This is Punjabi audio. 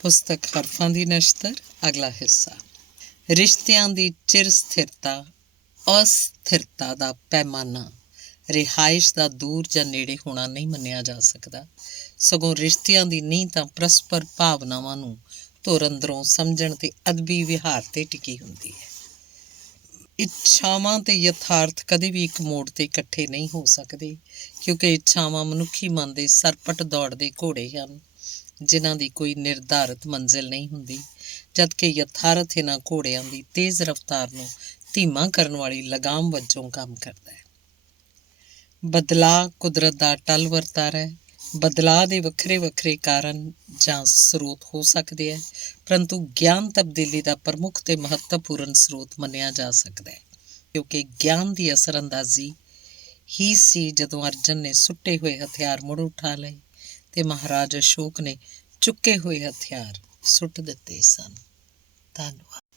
ਪੁਸਤਕ ਹਰਫਾਂ ਦੀ ਨਸ਼ਤਰ, ਅਗਲਾ ਹਿੱਸਾ। ਰਿਸ਼ਤਿਆਂ ਦੀ ਚਿਰ ਸਥਿਰਤਾ ਅਸਥਿਰਤਾ ਦਾ ਪੈਮਾਨਾ ਰਿਹਾਇਸ਼ ਦਾ ਦੂਰ ਜਾਂ ਨੇੜੇ ਹੋਣਾ ਨਹੀਂ ਮੰਨਿਆ ਜਾ ਸਕਦਾ, ਸਗੋਂ ਰਿਸ਼ਤਿਆਂ ਦੀ ਨੀਂਹ ਤਾਂ ਪਰਸਪਰ ਭਾਵਨਾਵਾਂ ਨੂੰ ਧੁਰ ਅੰਦਰੋਂ ਸਮਝਣ ਤੇ ਅਦਬੀ ਵਿਹਾਰ 'ਤੇ ਟਿਕੀ ਹੁੰਦੀ ਹੈ। ਇੱਛਾਵਾਂ ਤੇ ਯਥਾਰਥ ਕਦੇ ਵੀ ਇੱਕ ਮੋੜ 'ਤੇ ਇਕੱਠੇ ਨਹੀਂ ਹੋ ਸਕਦੇ, ਕਿਉਂਕਿ ਇੱਛਾਵਾਂ ਮਨੁੱਖੀ ਮਨ ਦੇ ਸਰਪਟ ਦੌੜਦੇ ਘੋੜੇ ਹਨ, ਜਿਨ੍ਹਾਂ ਦੀ ਕੋਈ ਨਿਰਧਾਰਤ ਮੰਜ਼ਿਲ ਨਹੀਂ ਹੁੰਦੀ, ਜਦਕਿ ਯਥਾਰਥ ਇਹਨਾਂ ਘੋੜਿਆਂ ਦੀ ਤੇਜ਼ ਰਫ਼ਤਾਰ ਨੂੰ ਧੀਮਾ ਕਰਨ ਵਾਲੀ ਲਗਾਮ ਵਜੋਂ ਕੰਮ ਕਰਦਾ ਹੈ। ਬਦਲਾਅ ਕੁਦਰਤ ਦਾ ਅਟੱਲ ਵਰਤਾਰਾ ਹੈ। ਬਦਲਾਅ ਦੇ ਵੱਖਰੇ ਵੱਖਰੇ ਕਾਰਨ ਜਾਂ ਸਰੋਤ ਹੋ ਸਕਦੇ ਹੈ, ਪਰੰਤੂ ਗਿਆਨ ਤਬਦੀਲੀ ਦਾ ਪ੍ਰਮੁੱਖ ਤੇ ਮਹੱਤਵਪੂਰਨ ਸਰੋਤ ਮੰਨਿਆ ਜਾ ਸਕਦਾ ਹੈ, ਕਿਉਂਕਿ ਗਿਆਨ ਦੀ ਅਸਰ ਅੰਦਾਜ਼ੀ ਹੀ ਸੀ ਜਦੋਂ ਅਰਜਨ ਨੇ ਸੁੱਟੇ ਹੋਏ ਹਥਿਆਰ ਮੁੜ ਉਠਾ ਲਏ ਤੇ ਮਹਾਰਾਜ ਅਸ਼ੋਕ ਨੇ ਚੁੱਕੇ ਹੋਏ ਹਥਿਆਰ ਸੁੱਟ ਦਿੱਤੇ ਸਨ। ਧੰਨਵਾਦ।